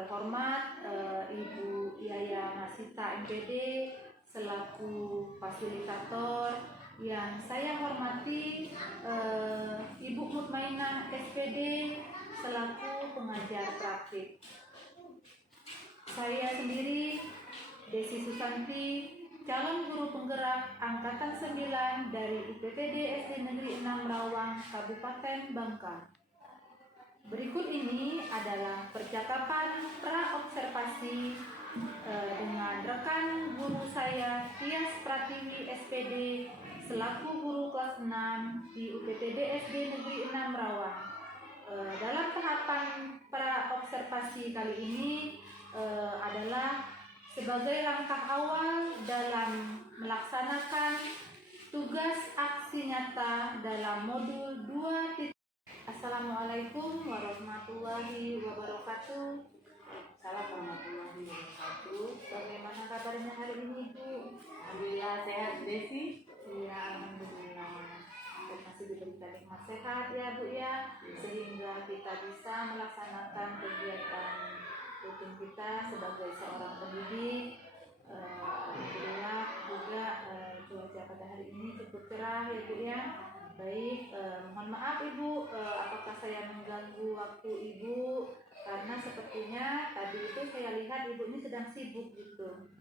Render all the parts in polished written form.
terhormat Ibu Yaya Masita MPD selaku fasilitator, yang saya hormati Ibu Mutmainah SPD selaku pengajar praktik. Saya sendiri Desi Susanti, calon guru penggerak Angkatan 9 dari IPTD SD Negeri 6 Rawang, Kabupaten Bangka. Berikut ini adalah percakapan pra-observasi dengan rekan guru saya Tias Pratiwi SPD selaku guru kelas 6 di UPTD SD Negeri 6 Rawang. Dalam tahapan pra-observasi kali ini adalah sebagai langkah awal dalam melaksanakan tugas aksi nyata dalam modul 2. Assalamualaikum warahmatullahi wabarakatuh. Salam warahmatullahi wabarakatuh. Bagaimana kabarnya hari ini, Bu? Alhamdulillah sehat, Desi. Iya, alhamdulillah. Masih diberikan nikmat sehat ya, Bu ya, sehingga kita bisa melaksanakan kegiatan rutin kita sebagai seorang pendidik. Alhamdulillah juga cuaca pada hari ini cukup cerah ya, Bu ya. Baik, mohon maaf Ibu, apakah saya mengganggu waktu Ibu? Karena sepertinya tadi itu saya lihat Ibu ini sedang sibuk gitu.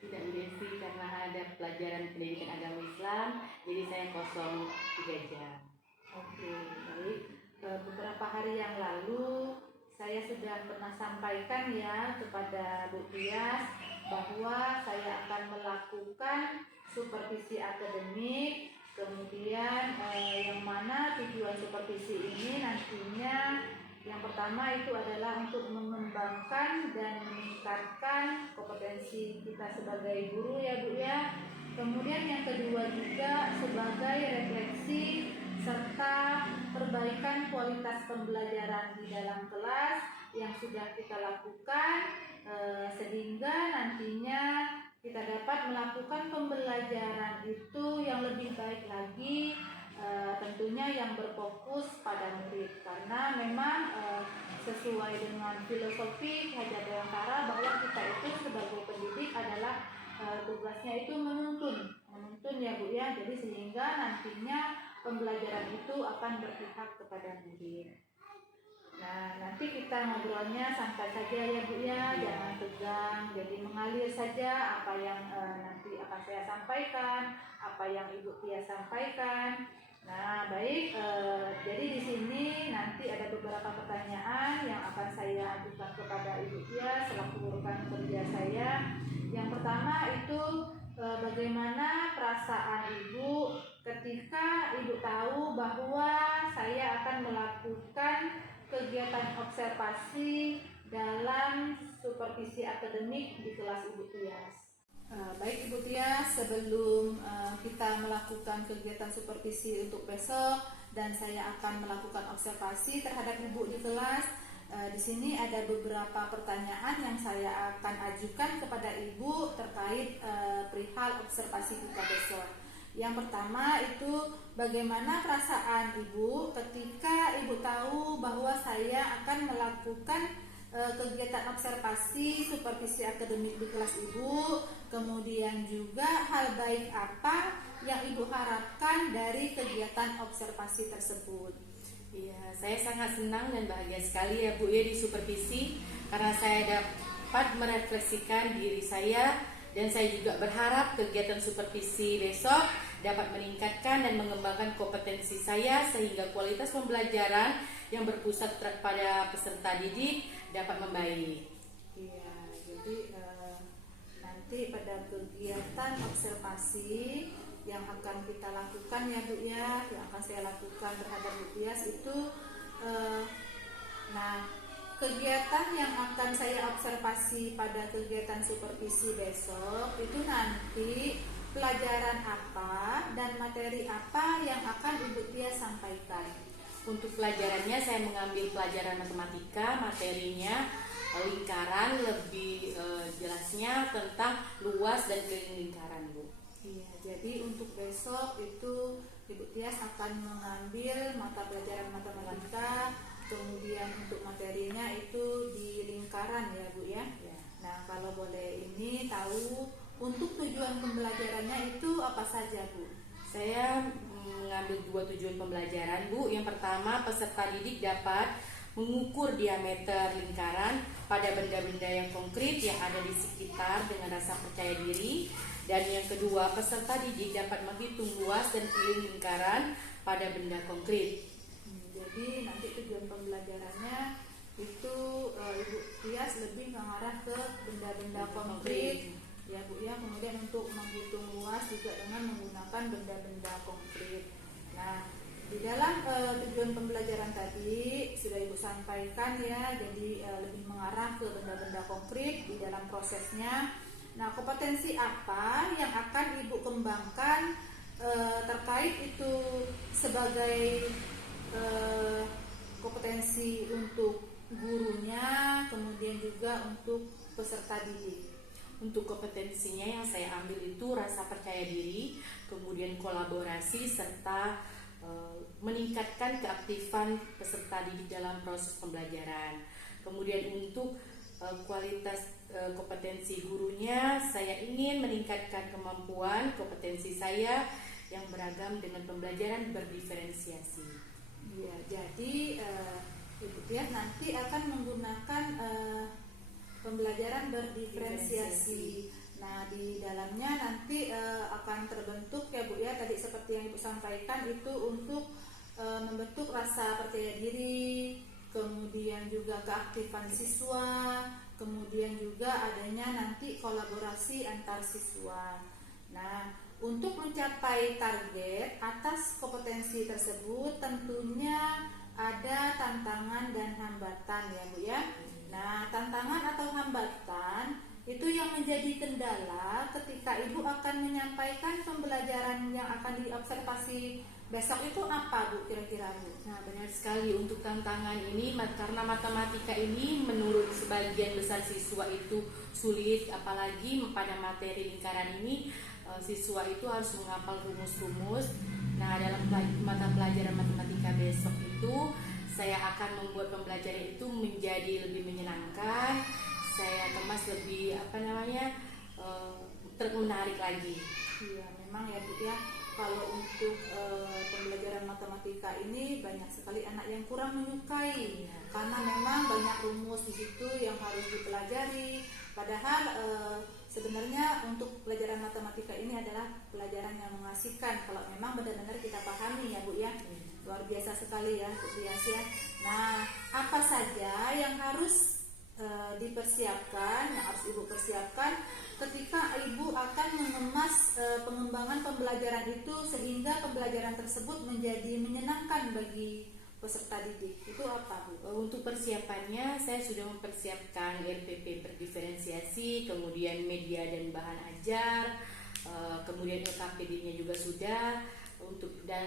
Tidak, Desi, karena ada pelajaran pendidikan agama Islam, jadi saya kosong 3 jam. Oke, baik. Beberapa hari yang lalu saya sudah pernah sampaikan ya kepada Bu Tias bahwa saya akan melakukan supervisi akademik. Kemudian yang mana tujuan supervisi ini nantinya yang pertama itu adalah untuk mengembangkan dan meningkatkan kompetensi kita sebagai guru ya Bu ya. Kemudian yang kedua juga sebagai refleksi serta perbaikan kualitas pembelajaran di dalam kelas yang sudah kita lakukan sehingga nantinya kita dapat melakukan pembelajaran itu yang lebih baik lagi, tentunya yang berfokus pada murid, karena memang sesuai dengan filosofi Hajar Dewantara bahwa kita itu sebagai pendidik adalah tugasnya itu menuntun ya Bu ya, jadi sehingga nantinya pembelajaran itu akan berpihak kepada murid. Nah, nanti kita ngobrolnya santai saja ya Bu ya, jangan tegang, jadi mengalir saja apa yang nanti akan saya sampaikan, apa yang Ibu Tia sampaikan. Nah, baik, jadi di sini nanti ada beberapa pertanyaan yang akan saya ajukan kepada Ibu Tia selaku rekan kerja saya. Yang pertama itu bagaimana perasaan Ibu ketika Ibu tahu bahwa saya akan melakukan kegiatan observasi dalam supervisi akademik di kelas Ibu Tias. Baik Ibu Tias, sebelum kita melakukan kegiatan supervisi untuk besok dan saya akan melakukan observasi terhadap Ibu di kelas, di sini ada beberapa pertanyaan yang saya akan ajukan kepada Ibu terkait perihal observasi kita besok. Yang pertama itu bagaimana perasaan Ibu ketika Ibu tahu bahwa saya akan melakukan kegiatan observasi supervisi akademik di kelas Ibu, kemudian juga hal baik apa yang Ibu harapkan dari kegiatan observasi tersebut. Iya, saya sangat senang dan bahagia sekali ya Bu ya di supervisi, karena saya dapat merefleksikan diri saya. Dan saya juga berharap kegiatan supervisi besok dapat meningkatkan dan mengembangkan kompetensi saya sehingga kualitas pembelajaran yang berpusat pada peserta didik dapat membaik. Iya, jadi nanti pada kegiatan observasi yang akan kita lakukan ya Bu ya, yang akan saya lakukan terhadap Bu Tias itu kegiatan yang akan saya observasi pada kegiatan supervisi besok itu nanti pelajaran apa dan materi apa yang akan Ibu Tia sampaikan. Untuk pelajarannya saya mengambil pelajaran matematika, materinya lingkaran, lebih jelasnya tentang luas dan keliling lingkaran Bu. Iya, jadi untuk besok itu Ibu Tias akan mengambil mata pelajaran matematika kemudian untuk materinya itu di lingkaran ya Bu ya. Ya. Nah kalau boleh ini tahu untuk tujuan pembelajarannya itu apa saja Bu? Saya mengambil 2 tujuan pembelajaran, Bu. Yang pertama, peserta didik dapat mengukur diameter lingkaran pada benda-benda yang konkret yang ada di sekitar dengan rasa percaya diri. Dan yang kedua, peserta didik dapat menghitung luas dan keliling lingkaran pada benda konkret. Jadi nanti tujuan pembelajarannya itu Ibu Tias lebih mengarah ke benda-benda konkret ya Bu ya, kemudian untuk menghitung luas juga dengan menggunakan benda-benda konkret. Nah di dalam tujuan pembelajaran tadi sudah Ibu sampaikan ya, jadi lebih mengarah ke benda-benda konkret di dalam prosesnya. Nah kompetensi apa yang akan Ibu kembangkan terkait itu sebagai kompetensi untuk gurunya, kemudian juga untuk peserta didik. Untuk kompetensinya yang saya ambil itu rasa percaya diri, kemudian kolaborasi, serta meningkatkan keaktifan peserta didik dalam proses pembelajaran. Kemudian untuk kualitas kompetensi gurunya, saya ingin meningkatkan kemampuan kompetensi saya yang beragam dengan pembelajaran berdiferensiasi. Ya, jadi Ibu Tias nanti akan menggunakan pembelajaran berdiferensiasi. Nah, di dalamnya nanti akan terbentuk ya Bu ya, tadi seperti yang Ibu sampaikan itu untuk membentuk rasa percaya diri, kemudian juga keaktifan siswa, kemudian juga adanya nanti kolaborasi antar siswa. Nah, untuk mencapai target atas kompetensi tersebut tentunya ada tantangan dan hambatan ya Bu ya. Nah, tantangan atau hambatan itu yang menjadi kendala ketika Ibu akan menyampaikan pembelajaran yang akan diobservasi besok itu apa Bu kira-kira Bu? Nah, benar sekali untuk tantangan ini karena matematika ini menurut sebagian besar siswa itu sulit, apalagi pada materi lingkaran ini siswa itu harus menghafal rumus-rumus. Nah, dalam mata pelajaran matematika besok itu saya akan membuat pembelajaran itu menjadi lebih menyenangkan. Saya kemas lebih menarik lagi. Iya, memang ya Bu ya. Kalau untuk pembelajaran matematika ini banyak sekali anak yang kurang menyukai karena memang banyak rumus di situ yang harus dipelajari. Padahal sebenarnya untuk pelajaran matematika ini adalah pelajaran yang mengasihkan kalau memang benar-benar kita pahami ya Bu ya. Luar biasa sekali ya Bu Tias ya. Nah, apa saja yang harus dipersiapkan, yang harus Ibu persiapkan ketika Ibu akan mengemas pengembangan pembelajaran itu sehingga pembelajaran tersebut menjadi menyenangkan bagi peserta didik, itu apa Bu? Untuk persiapannya saya sudah mempersiapkan RPP berdiferensiasi, kemudian media dan bahan ajar, kemudian LKPD-nya juga sudah, dan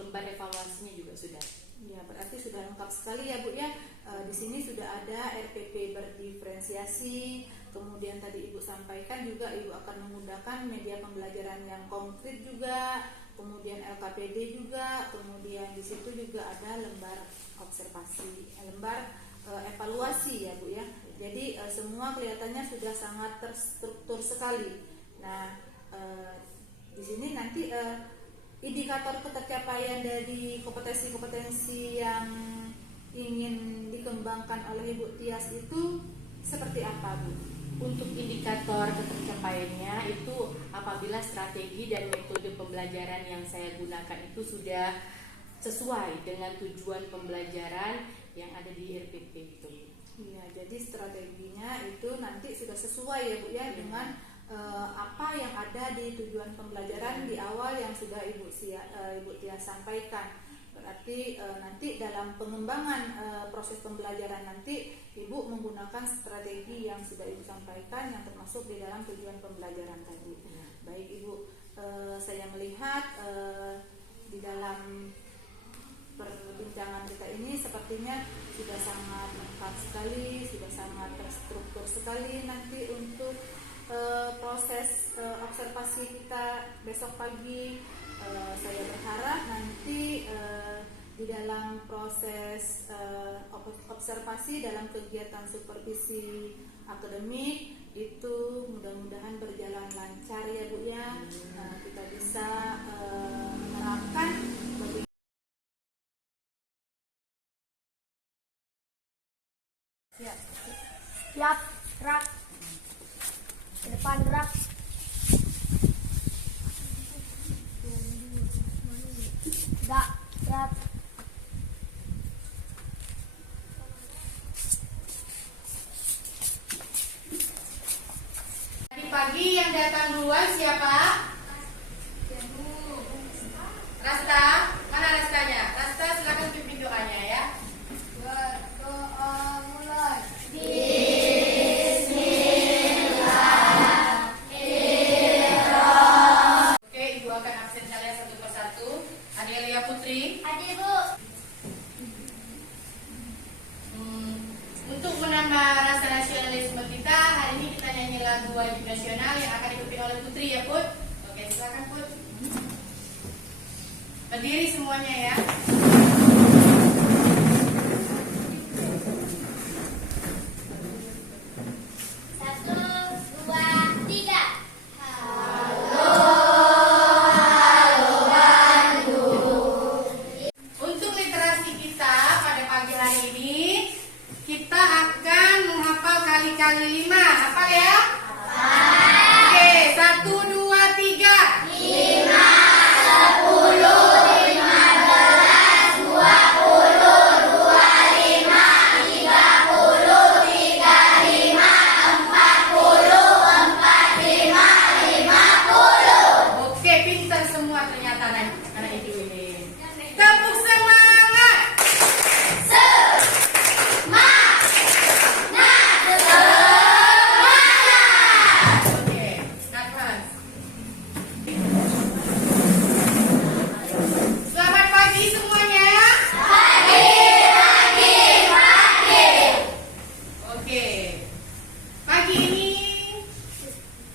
lembar evaluasinya juga sudah. Ya, berarti sudah lengkap sekali ya Bu ya. Di sini sudah ada RPP berdiferensiasi, kemudian tadi Ibu sampaikan juga Ibu akan menggunakan media pembelajaran yang konkret juga, kemudian LKPD juga, kemudian di situ juga ada lembar observasi, lembar evaluasi ya Bu ya. Jadi semua kelihatannya sudah sangat terstruktur sekali. Nah, di sini nanti indikator ketercapaian dari kompetensi-kompetensi yang ingin dikembangkan oleh Ibu Tias itu seperti apa Bu? Untuk indikator ketercapaiannya itu apabila strategi dan metode pembelajaran yang saya gunakan itu sudah sesuai dengan tujuan pembelajaran yang ada di RPP itu. Iya, jadi strateginya itu nanti sudah sesuai ya Bu ya dengan apa yang ada di tujuan pembelajaran di awal yang sudah Ibu Tias sampaikan. Berarti nanti dalam pengembangan proses pembelajaran nanti Ibu menggunakan strategi yang sudah Ibu sampaikan yang termasuk di dalam tujuan pembelajaran tadi. Baik Ibu, saya melihat di dalam perbincangan kita ini sepertinya sudah sangat lengkap sekali, sudah sangat terstruktur sekali nanti untuk proses observasi kita besok pagi. Saya berharap nanti di dalam proses observasi dalam kegiatan supervisi akademik itu mudah-mudahan berjalan lancar ya Bu ya. Kita bisa menerapkan Siap, gerak. Ke depan gerak. Gerak, gerak. Tadi pagi yang datang duluan siapa? Rasta, mana Rastanya? Rasta silakan pimpin doanya ya. Berdoa mulai. Oke, Ibu akan absen kalian satu persatu. Adelia Putri. Adik Bu. Untuk menambah rasa nasionalisme kita, hari ini kita nyanyi lagu wajib nasional yang akan dipimpin oleh Putri ya Put. Oke, silakan Put. Berdiri semuanya ya. Satu, dua, tiga. Untuk literasi kita pada pagi hari ini, kita akan menghafal kali-kali 5. Hafal ya? Oke, 1, 2, 3. 50. Oke, pintar semua ternyata anak ibu ini. Tepuk semangat. Oke, advance. Selamat pagi semuanya. Oke, pagi ini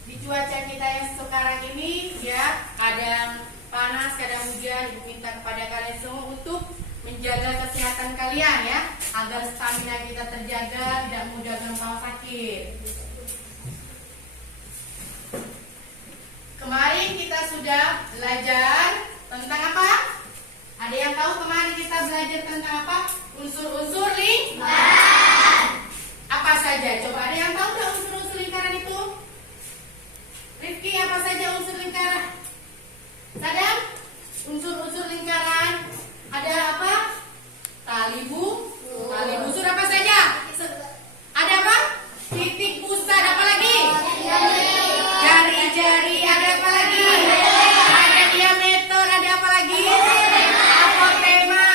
di cuaca kita yang sekarang ini ya kadang panas, kadang hujan. Ibu minta kepada kalian semua untuk menjaga kesehatan kalian ya, agar stamina kita terjaga, tidak mudah gampang sakit. Kemarin kita sudah belajar tentang apa? Ada yang tahu kemarin kita belajar tentang apa? Unsur-unsur lingkaran. Apa saja? Coba ada yang tahu nggak unsur-unsur lingkaran itu? Rifki, apa saja unsur lingkaran? Sadam? Unsur-unsur lingkaran ada apa? Tali busur apa saja? Ada apa? Titik pusat apa lagi? Jari-jari ada apa lagi? Ada diameter ada apa lagi? Apotema,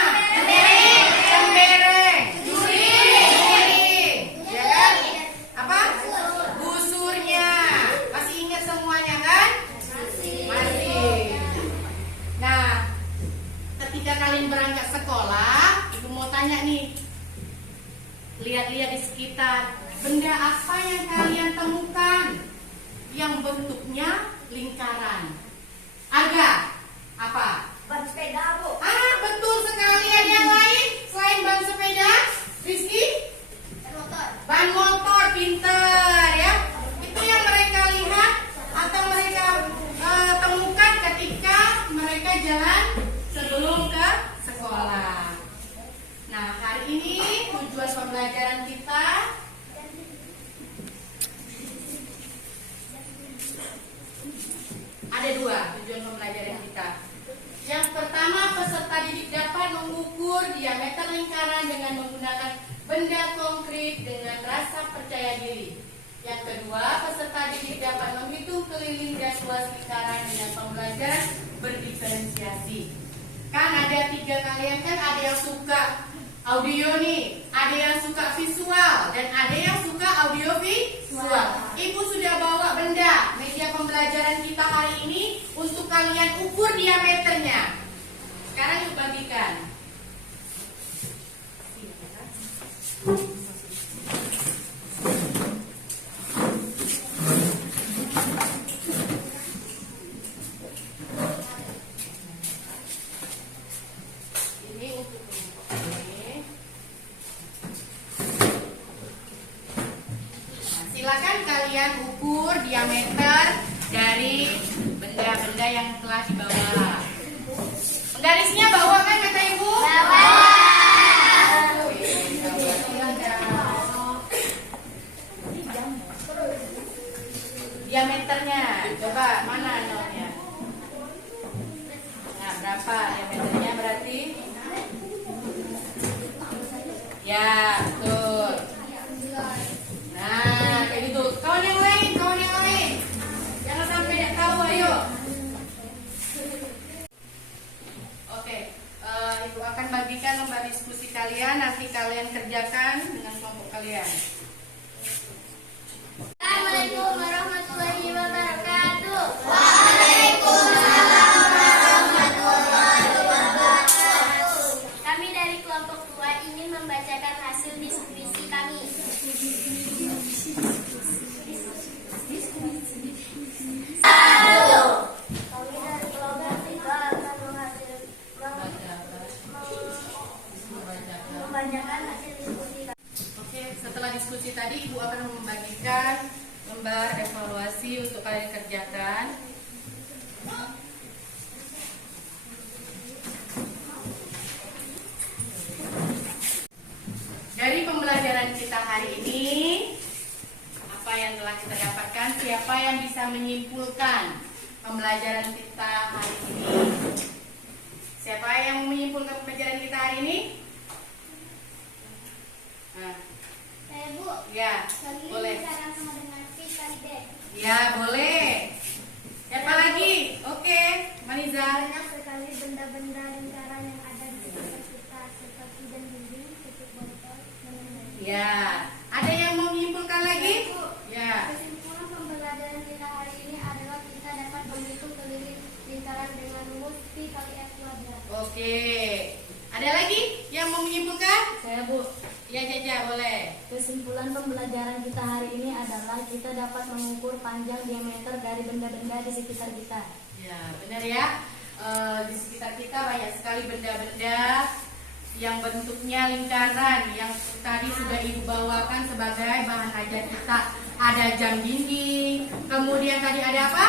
cembereng, juri, ya kan? Apa? Busurnya. Masih ingat semuanya kan? Masih. Nah, ketika kalian berangkat sekolah, ibu mau tanya nih, lihat-lihat di sekitar, benda apa yang kalian temukan yang bentuknya lingkaran? Ada apa? Ban sepeda Bu. Betul sekali. Ada yang lain selain ban sepeda? Rizky? Motor. Ban motor, pinter ya. Itu yang mereka lihat atau mereka temukan ketika mereka jalan sebelum ke sekolah. Nah, hari ini tujuan pembelajaran kita ada 2 tujuan pembelajaran kita. Yang pertama, peserta didik dapat mengukur diameter lingkaran dengan menggunakan benda konkret dengan rasa percaya diri. Yang kedua, peserta didik dapat menghitung keliling dan luas lingkaran dengan pembelajaran berdiferensiasi. Kan ada 3 kalian kan, ada yang suka audio nih, ada yang suka visual, dan ada yang suka audio visual. Ibu sudah bawa benda media pembelajaran kita hari ini untuk kalian ukur diameternya. Sekarang yuk bagikan. Ini untuk diameter dari benda-benda yang telah dibawa. Penggarisnya bawah kan kata Ibu? Diameternya, coba mana nolnya? Nah, berapa diameternya berarti? Ya, betul. Nah, kayak gitu. Kawan yang lain. Jangan sampai tidak tahu, ayo. Oke, Ibu akan bagikan lomba diskusi kalian. Nanti kalian kerjakan dengan kelompok kalian. Assalamualaikum warahmatullahi wabarakatuh. Kami dari kelompok 2 ingin membacakan hasil diskusi kami. Kami dari kelompok 3 akan membacakan hasil diskusi kami. Oke, setelah diskusi tadi Ibu akan membagikan lembar evaluasi untuk kalian kerjakan. Dari pembelajaran kita hari ini, apa yang telah kita dapatkan? Siapa yang bisa menyimpulkan pembelajaran kita hari ini? Siapa yang menyimpulkan pembelajaran kita hari ini? Nah, Bu, ya, kami boleh. sekarang sama dengan Fikardek. Ya, boleh. Siapa lagi? Oke, Maniza. Banyak sekali benda-benda lingkaran yang ada di sekitar kita seperti dinding, tutup botol, dan lain-lain. Ya, ada yang mau menyimpulkan lagi? Ya. Kesimpulan pembelajaran kita hari ini adalah kita dapat menghitung keliling lingkaran dengan rumus pi kali f kuadrat. Oke. Ada lagi yang mau menyimpulkan? Saya Bu. Ya, Jaja, boleh. Kesimpulan pembelajaran kita hari ini adalah kita dapat mengukur panjang diameter dari benda-benda di sekitar kita. Ya, benar ya. Di sekitar kita banyak sekali benda-benda yang bentuknya lingkaran yang tadi sudah Ibu bawakan sebagai bahan ajar kita. Ada jam dinding, kemudian tadi ada apa?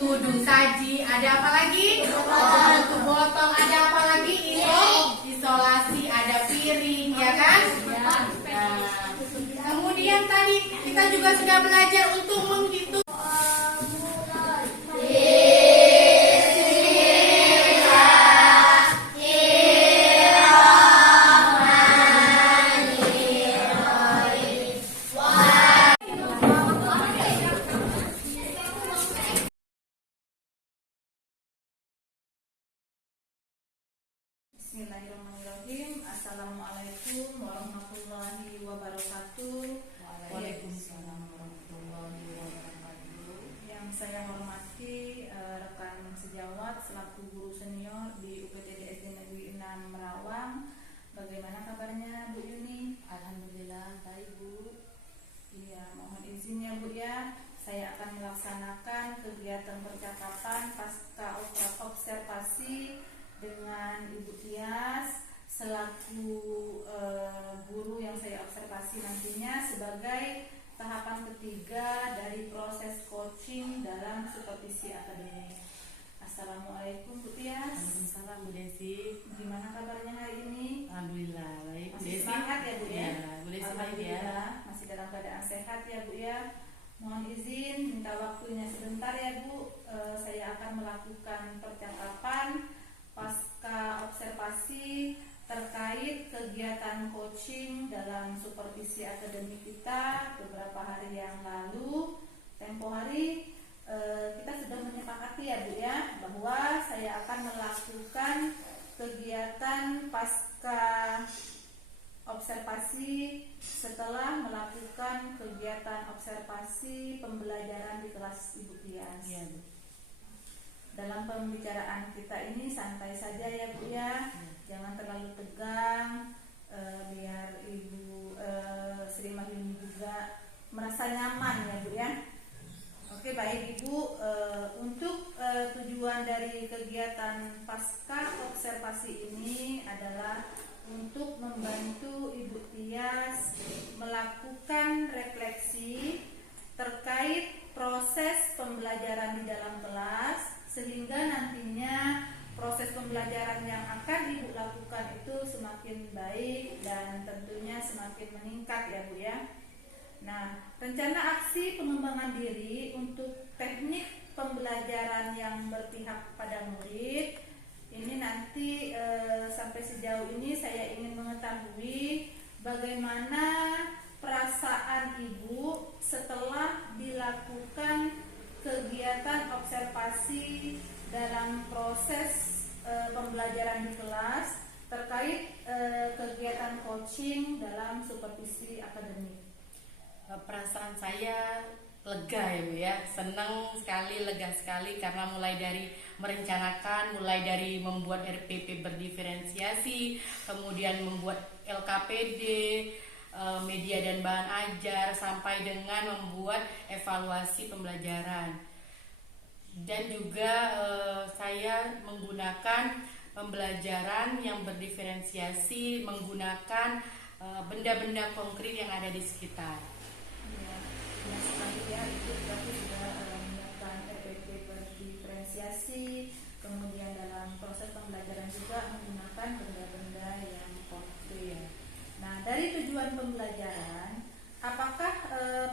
Tudung saji. Ada apa lagi? Tutup botol. Ada apa lagi? Isolasi. Ada piring, ya kan? Nah, kemudian tadi kita juga sudah belajar untuk menghitung. Bismillahirrahmanirrahim. Assalamualaikum warahmatullahi wabarakatuh. Waalaikumsalam warahmatullahi wabarakatuh. Yang saya hormati rekan sejawat selaku guru senior di UPTD SD Negeri 6 Merawang. Bagaimana kabarnya Bu Yuni? Alhamdulillah baik Bu. Iya, mohon izin ya Bu ya. Saya akan melaksanakan kegiatan percakapan pasca observasi dengan Ibu Tias selaku guru yang saya observasi nantinya sebagai tahapan ketiga dari proses coaching dalam supervisi akademik. Assalamualaikum Bu Tias. Waalaikumsalam Bu Desi. Gimana kabarnya hari ini? Alhamdulillah baik Bu Masih Desi. semangat ya Bu ya? Bu Desi baik ya. Alhamdulillah masih dalam keadaan sehat ya Bu ya. Mohon izin minta waktunya sebentar ya Bu. Saya akan melakukan percakapan pasca observasi terkait kegiatan coaching dalam supervisi akademik kita beberapa hari yang lalu. Tempo hari kita sudah menyepakati ya Bu ya bahwa saya akan melakukan kegiatan pasca observasi setelah melakukan kegiatan observasi pembelajaran di kelas Ibu Tias. Iya, Bu. Dalam pembicaraan kita ini santai saja ya Bu ya, jangan terlalu tegang, biar Ibu Sri Mahyuni juga merasa nyaman ya Bu ya. Oke baik Ibu, untuk tujuan dari kegiatan pasca observasi ini adalah untuk membantu Ibu Tias melakukan refleksi terkait proses pengembangan diri untuk teknik pembelajaran yang berpihak pada murid. Ini nanti sampai sejauh ini saya ingin mengetahui bagaimana perasaan ibu setelah dilakukan kegiatan observasi dalam proses pembelajaran di kelas terkait kegiatan coaching dalam supervisi akademik. Perasaan saya lega ya Bu ya, senang sekali, lega sekali karena mulai dari merencanakan, mulai dari membuat RPP berdiferensiasi, kemudian membuat LKPD, media dan bahan ajar, sampai dengan membuat evaluasi pembelajaran. Dan juga saya menggunakan pembelajaran yang berdiferensiasi menggunakan benda-benda konkret yang ada di sekitar. Ya, sekali ya, itu berarti sudah menyiapkan RPP berdiferensiasi, kemudian dalam proses pembelajaran juga menggunakan benda-benda yang konkret. Nah, dari tujuan pembelajaran, apakah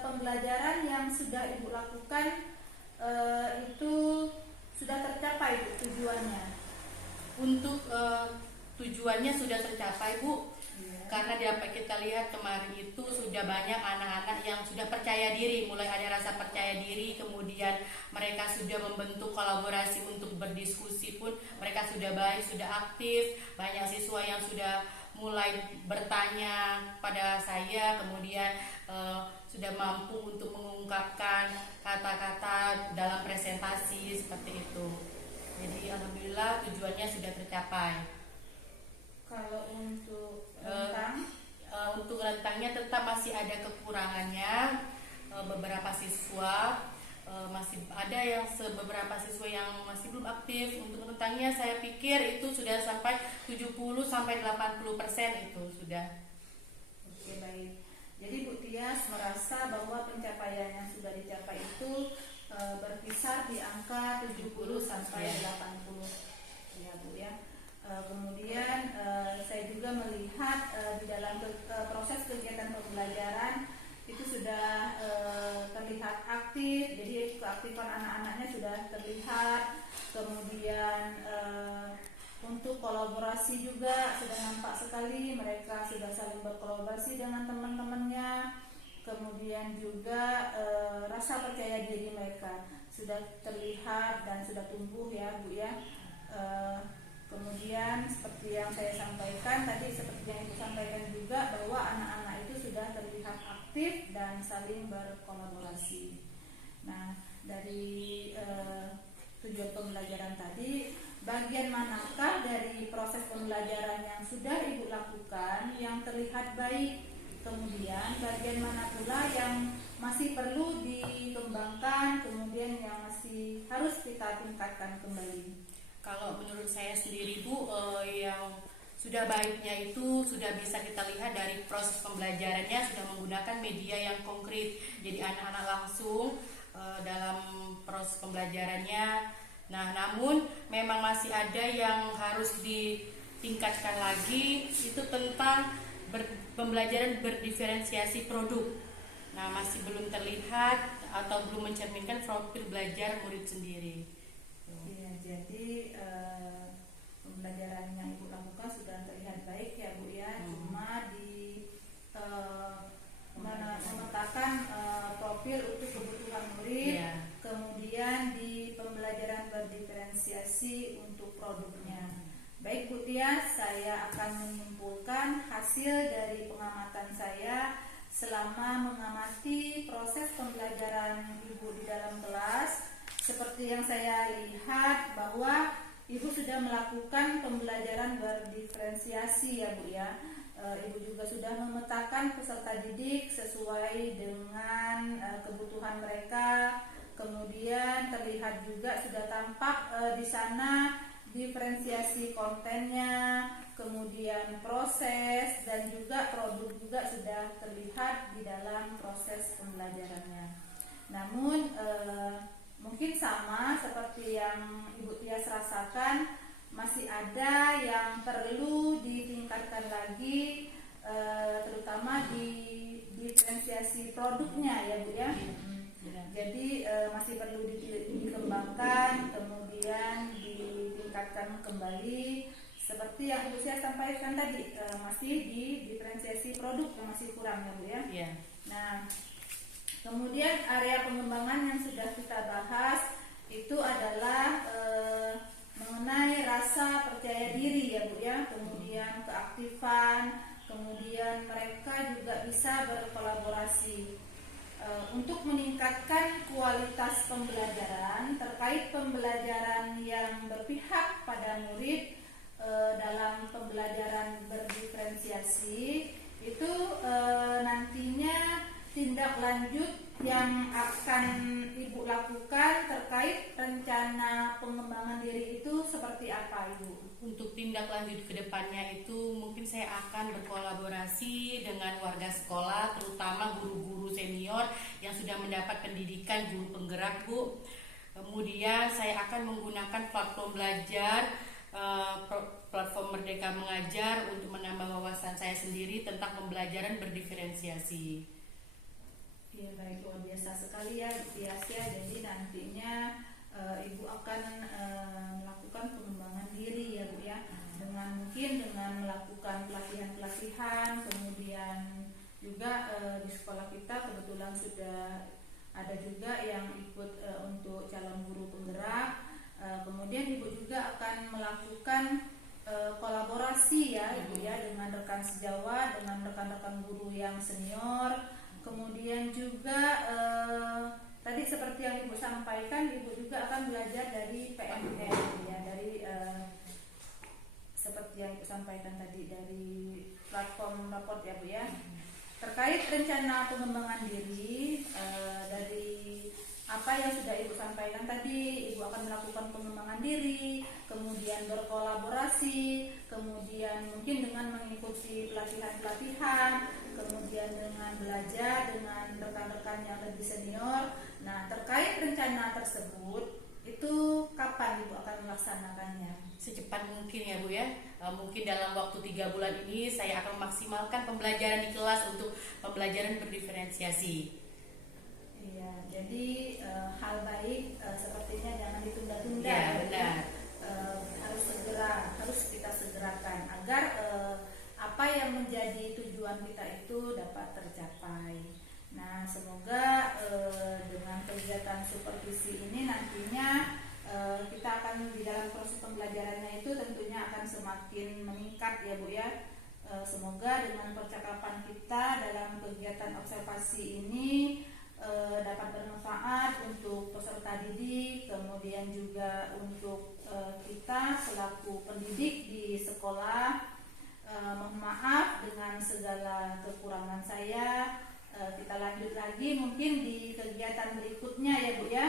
pembelajaran yang sudah Ibu lakukan itu sudah tercapai Bu, tujuannya? Untuk tujuannya sudah tercapai Bu, karena dapat kita lihat kemarin itu sudah banyak anak-anak yang sudah percaya diri, mulai ada rasa percaya diri, kemudian mereka sudah membentuk kolaborasi untuk berdiskusi pun mereka sudah baik, sudah aktif, banyak siswa yang sudah mulai bertanya pada saya, kemudian sudah mampu untuk mengungkapkan kata-kata dalam presentasi seperti itu. Jadi alhamdulillah tujuannya sudah tercapai. Kalau untuk rentang, untuk rentangnya tetap masih ada kekurangannya. Beberapa siswa masih ada yang beberapa siswa yang masih belum aktif. Untuk rentangnya saya pikir itu sudah sampai 70 sampai 80% itu sudah. oke, baik. Jadi Bu Tias merasa bahwa pencapaian yang sudah dicapai itu berkisar di angka 70 sampai 80 ya Bu ya. Kemudian saya juga melihat di dalam proses kegiatan pembelajaran itu sudah terlihat aktif, jadi keaktifan anak-anaknya sudah terlihat. Kemudian untuk kolaborasi juga sudah nampak sekali, mereka sudah saling berkolaborasi dengan teman-temannya. Kemudian juga rasa percaya diri mereka sudah terlihat dan sudah tumbuh ya Bu ya. Kemudian seperti yang saya sampaikan tadi, seperti yang Ibu sampaikan juga, bahwa anak-anak itu sudah terlihat aktif dan saling berkolaborasi. Nah, dari tujuan pembelajaran tadi, bagian manakah dari proses pembelajaran yang sudah Ibu lakukan yang terlihat baik? Kemudian bagian mana pula yang masih perlu dikembangkan, kemudian yang masih harus kita tingkatkan kembali? Kalau menurut saya sendiri Bu, yang sudah baiknya itu sudah bisa kita lihat dari proses pembelajarannya sudah menggunakan media yang konkret. Jadi anak-anak langsung dalam proses pembelajarannya. Nah, namun memang masih ada yang harus ditingkatkan lagi, itu tentang pembelajaran berdiferensiasi produk. Nah, masih belum terlihat atau belum mencerminkan profil belajar murid sendiri. Ya, jadi pembelajaran yang Ibu lakukan sudah terlihat baik ya Bu ya. Cuma di memetakan profil untuk kebutuhan murid, kemudian di pembelajaran berdiferensiasi untuk produknya. Baik Bu Tias, saya akan menyimpulkan hasil dari pengamatan saya selama mengamati proses pembelajaran Ibu di dalam kelas. Seperti yang saya lihat bahwa Ibu sudah melakukan pembelajaran berdiferensiasi ya Bu ya. Ibu juga sudah memetakan peserta didik sesuai dengan kebutuhan mereka. Kemudian terlihat juga sudah tampak di sana diferensiasi kontennya, kemudian proses dan juga produk juga sudah terlihat di dalam proses pembelajarannya. Namun mungkin sama seperti yang Ibu Tias rasakan, masih ada yang perlu ditingkatkan lagi, terutama di diferensiasi produknya ya Bu ya. benar. Jadi masih perlu dikembangkan, kemudian ditingkatkan kembali. Seperti yang Ibu Sia sampaikan tadi, masih di diferensiasi produk yang masih kurang ya Bu ya. Iya. Nah, kemudian area pengembangan yang sudah kita bahas itu adalah mengenai rasa percaya diri ya Bu ya, kemudian keaktifan, kemudian mereka juga bisa berkolaborasi untuk meningkatkan kualitas pembelajaran terkait pembelajaran yang berpihak pada murid dalam pembelajaran berdiferensiasi itu nantinya tindak lanjut yang akan Ibu lakukan terkait rencana pengembangan diri itu seperti apa Ibu? Untuk tindak lanjut ke depannya itu mungkin saya akan berkolaborasi dengan warga sekolah, terutama guru-guru senior yang sudah mendapat pendidikan guru penggerak Bu. Kemudian saya akan menggunakan platform belajar, platform Merdeka Mengajar untuk menambah wawasan saya sendiri tentang pembelajaran berdiferensiasi. Ya baik, luar biasa sekali ya Bu Tias ya. Jadi nantinya Ibu akan melakukan pengembangan diri ya Bu ya, dengan mungkin dengan melakukan pelatihan-pelatihan, kemudian juga di sekolah kita kebetulan sudah ada juga yang ikut untuk calon guru penggerak. Kemudian Ibu juga akan melakukan kolaborasi ya Ibu ya dengan rekan sejawat, dengan rekan-rekan guru yang senior. Kemudian juga tadi seperti yang Ibu sampaikan, Ibu juga akan belajar dari PMN ya, dari seperti yang Ibu sampaikan tadi dari platform raport ya Bu ya. Terkait rencana pengembangan diri dari apa yang sudah Ibu sampaikan tadi, Ibu akan melakukan pengembangan diri, kemudian berkolaborasi, kemudian mungkin dengan mengikuti pelatihan-pelatihan, kemudian dengan belajar dengan rekan-rekan yang lebih senior. Nah, terkait rencana tersebut, itu kapan Ibu akan melaksanakannya? Secepat mungkin ya Bu ya. Mungkin dalam waktu 3 bulan ini saya akan memaksimalkan pembelajaran di kelas untuk pembelajaran berdiferensiasi. Iya, jadi hal baik sepertinya jangan ditunda-tunda. Ya, benar. Harus kita segerakan agar apa yang menjadi tujuan kita itu dapat tercapai. Nah, semoga dengan kegiatan supervisi ini nantinya kita akan di dalam proses pembelajarannya itu tentunya akan semakin meningkat ya Bu ya. Semoga dengan percakapan kita dalam kegiatan observasi ini dapat bermanfaat untuk peserta didik, kemudian juga untuk kita selaku pendidik di sekolah. Mohon maaf dengan segala kekurangan saya. Kita lanjut lagi mungkin di kegiatan berikutnya ya Bu ya.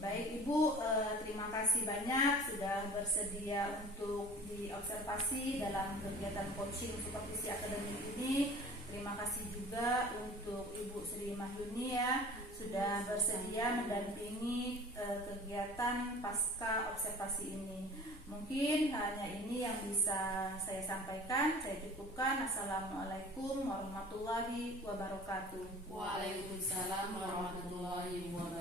Baik Ibu, terima kasih banyak sudah bersedia untuk diobservasi dalam kegiatan coaching supervisi akademik ini. Terima kasih juga untuk Ibu Sri Mahyuni ya, sudah bersedia mendampingi kegiatan pasca observasi ini. Mungkin hanya ini yang bisa saya sampaikan. Saya cukupkan. Assalamualaikum warahmatullahi wabarakatuh. Waalaikumsalam warahmatullahi wabarakatuh.